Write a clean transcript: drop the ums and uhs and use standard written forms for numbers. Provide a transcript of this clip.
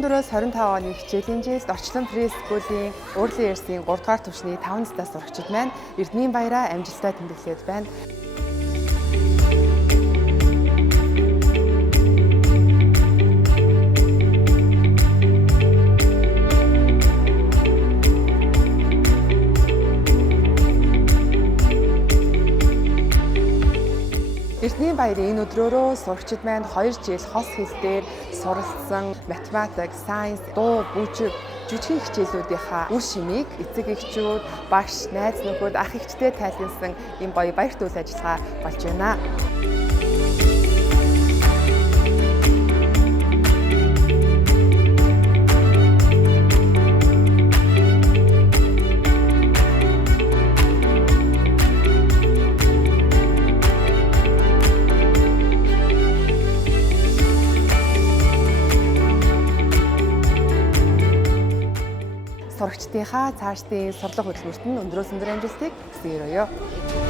24-25 оны хичээлийн жилд Орчлон Прескүүлийн Урьдчилан Ерсийн 3 дугаар түвшний 5 настай сурагчид маань Эрдэнийн баяраа амжилттай тэмдэглээд байна. Эрдэнийн баярын энэ өдрөөрөө сурагчид маань 2 жил хос хэл дээр суралцсан математик, сайенс, дуу, бүжиг, жүжигний хичээлүүдийнхаа үр шимийг эцэг эхчүүд, багш, найз нөхөд, ах эгчтэй тайлбарласан ийм гоё баярт үйл ажиллагаа болж байна. Сурагчдынхаа цаашдын сурлага хөтөлбөрт нь өндрөөс өндөр амжилтыг хүсье.